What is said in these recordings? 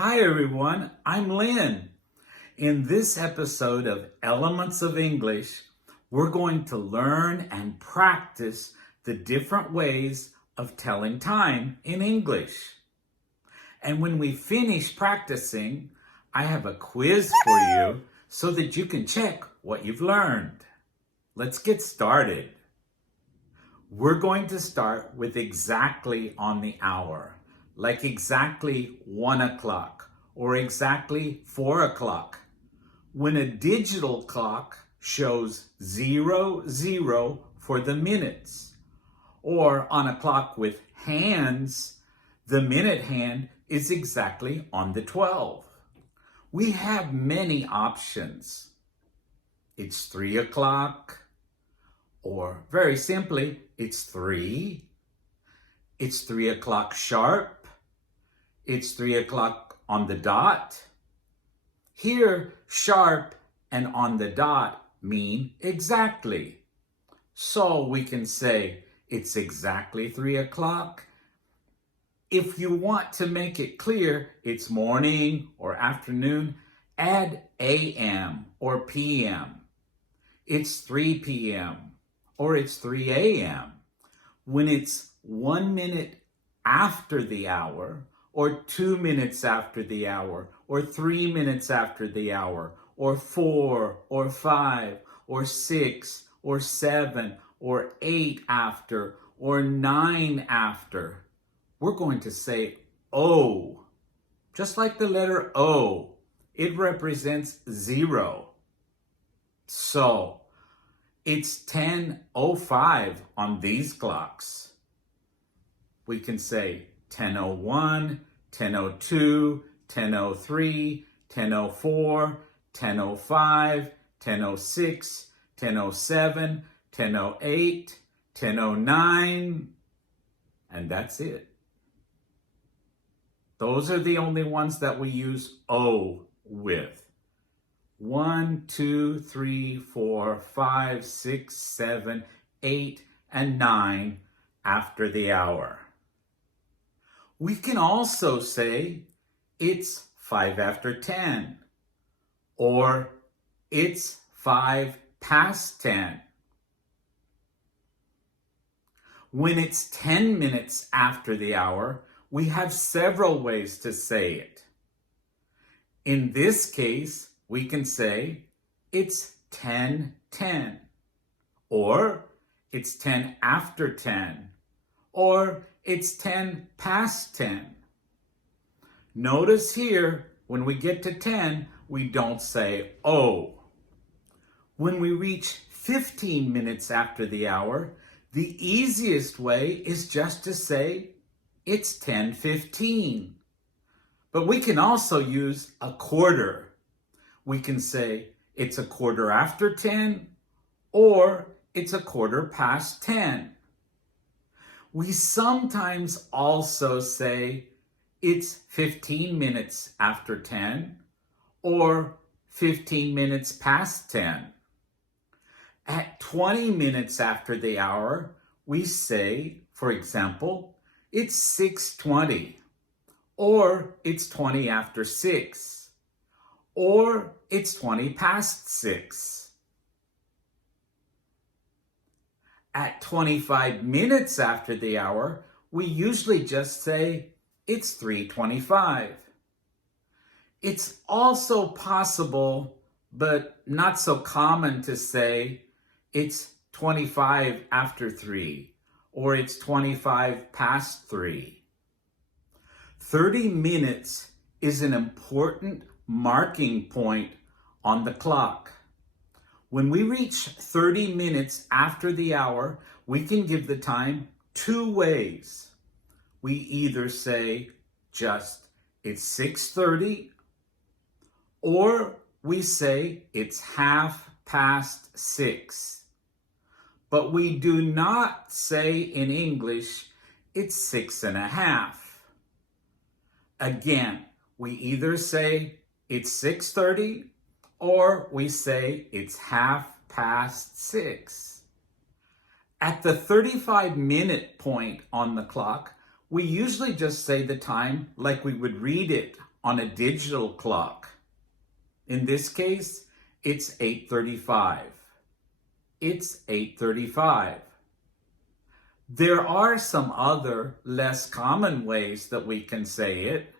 Hi everyone, I'm Lynn. In this episode of Elements of English, we're going to learn and practice the different ways of telling time in English. And when we finish practicing, I have a quiz for you so that you can check what you've learned. Let's get started. We're going to start with exactly on the hour. Like exactly 1 o'clock or exactly 4 o'clock. When a digital clock shows 00 for the minutes, or on a clock with hands, the minute hand is exactly on the 12. We have many options. It's 3 o'clock, or very simply, it's 3. It's 3 o'clock sharp. It's 3 o'clock on the dot. Here, sharp and on the dot mean exactly. So we can say it's exactly 3 o'clock. If you want to make it clear it's morning or afternoon, add AM or PM. It's 3 PM or it's 3 AM. When it's 1 minute after the hour, or 2 minutes after the hour, or 3 minutes after the hour, or 4, or 5, or 6, or 7, or 8 after, or 9 after, we're going to say O. Just like the letter O, it represents 0. So, it's 10:05 on these clocks. We can say 10:01, 10:02, 10:03, 10:04, 10:05, 10:06, 10:07, 10:08, 10:09, and that's it. Those are the only ones that we use O with. 1, 2, 3, 4, 5, 6, 7, 8, and 9 after the hour. We can also say it's 5 after 10, or it's 5 past 10. When it's 10 minutes after the hour, we have several ways to say it. In this case, we can say it's 10:10, or it's 10 after 10, or it's 10 past 10. Notice here, when we get to 10, we don't say O. When we reach 15 minutes after the hour, the easiest way is just to say it's 10:15. But we can also use a quarter. We can say it's a quarter after 10, or it's a quarter past 10. We sometimes also say it's 15 minutes after 10 or 15 minutes past 10. At 20 minutes after the hour, we say, for example, it's 6:20, or it's 20 after 6, or it's 20 past 6. At 25 minutes after the hour, we usually just say it's 3:25. It's also possible, but not so common, to say it's 25 after 3, or it's 25 past 3. 30 minutes is an important marking point on the clock. When we reach 30 minutes after the hour, we can give the time 2 ways. We either say just it's 6:30, or we say it's 6:30. But we do not say in English it's 6:30. Again, we either say it's 6:30, or we say it's 6:30. At the 35-minute point on the clock, we usually just say the time like we would read it on a digital clock. In this case, it's 8:35. It's 8:35. There are some other less common ways that we can say it.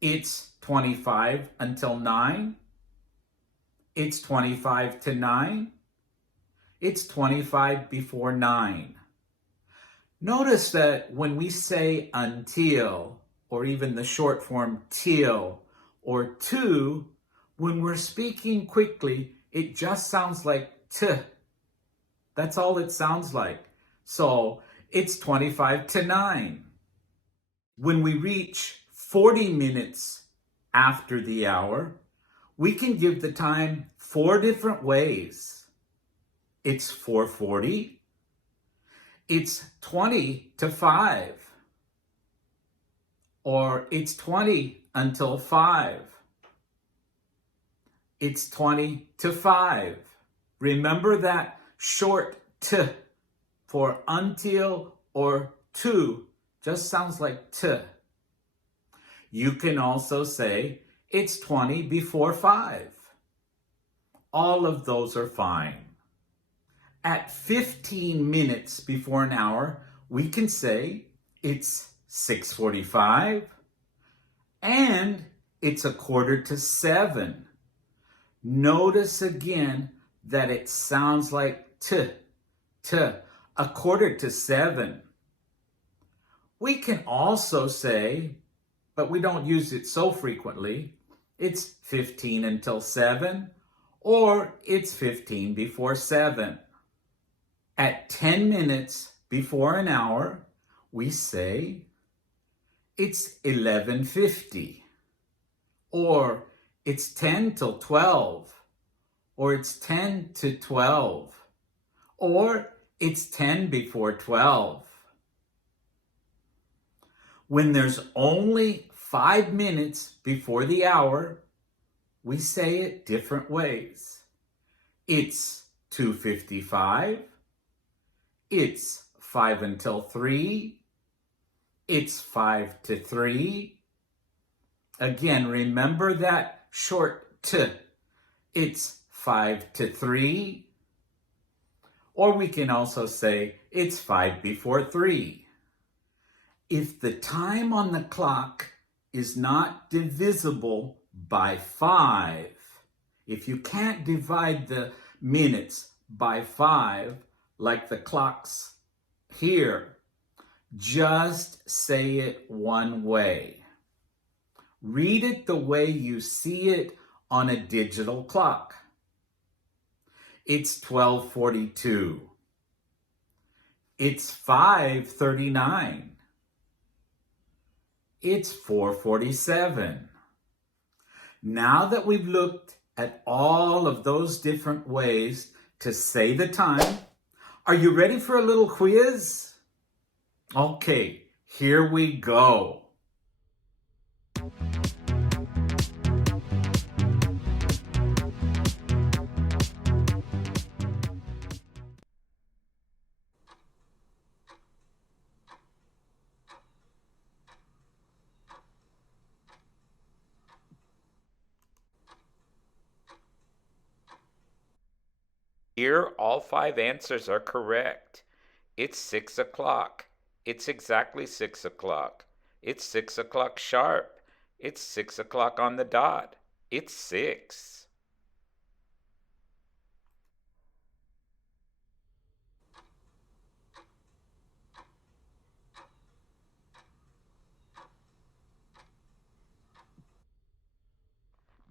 It's 25 until 9. It's 25 to 9. It's 25 before 9. Notice that when we say until, or even the short form till, or to, when we're speaking quickly, it just sounds like t. That's all it sounds like. So it's 25 to 9. When we reach 40 minutes after the hour, we can give the time 4 different ways. It's 4:40. It's 20 to 5. Or it's 20 until 5. It's 20 to 5. Remember that short t for until or to just sounds like t. You can also say it's 20 before 5. All of those are fine. At 15 minutes before an hour, we can say it's 6:45 and it's 6:45. Notice again that it sounds like t, 6:45. We can also say, but we don't use it so frequently, it's 15 until 7 or it's 15 before 7. At 10 minutes before an hour, we say it's 11:50 or it's 10 till 12 or it's 10 to 12 or it's 10 before 12. When there's only 5 minutes before the hour, we say it different ways. It's 2:55. It's 5 until 3. It's 5 to 3. Again, remember that short t. It's 5 to 3. Or we can also say it's 5 before 3. If the time on the clock is not divisible by 5, if you can't divide the minutes by 5, like the clocks here, just say it one way. Read it the way you see it on a digital clock. It's 12:42. It's 5:39. It's 4:47. Now that we've looked at all of those different ways to say the time, are you ready for a little quiz? Okay, here we go. Here, all 5 answers are correct. It's 6 o'clock. It's exactly 6 o'clock. It's 6 o'clock sharp. It's 6 o'clock on the dot. It's 6.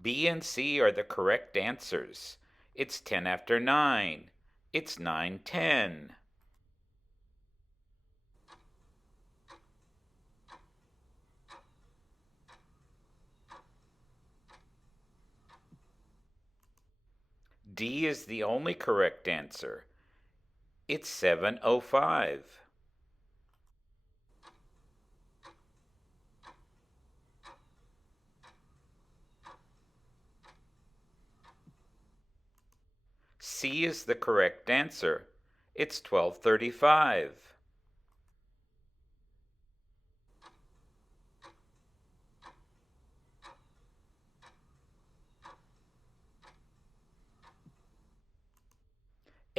B and C are the correct answers. It's 10 after 9. It's 9:10. D is the only correct answer. It's 7:05. C is the correct answer. It's 12:35.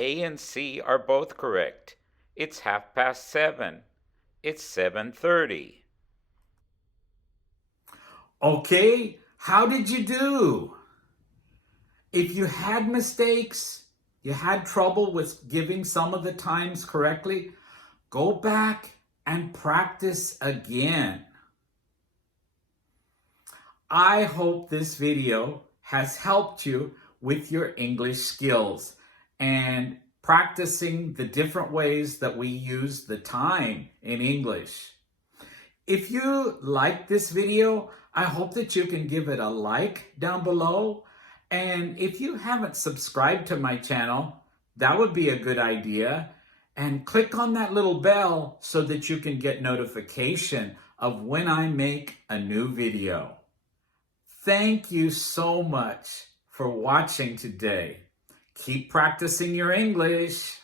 A and C are both correct. It's 7:30. It's 7:30. Okay, how did you do? If you had mistakes, you had trouble with giving some of the times correctly, go back and practice again. I hope this video has helped you with your English skills and practicing the different ways that we use the time in English. If you like this video, I hope that you can give it a like down below. And if you haven't subscribed to my channel, that would be a good idea. And click on that little bell so that you can get notification of when I make a new video. Thank you so much for watching today. Keep practicing your English.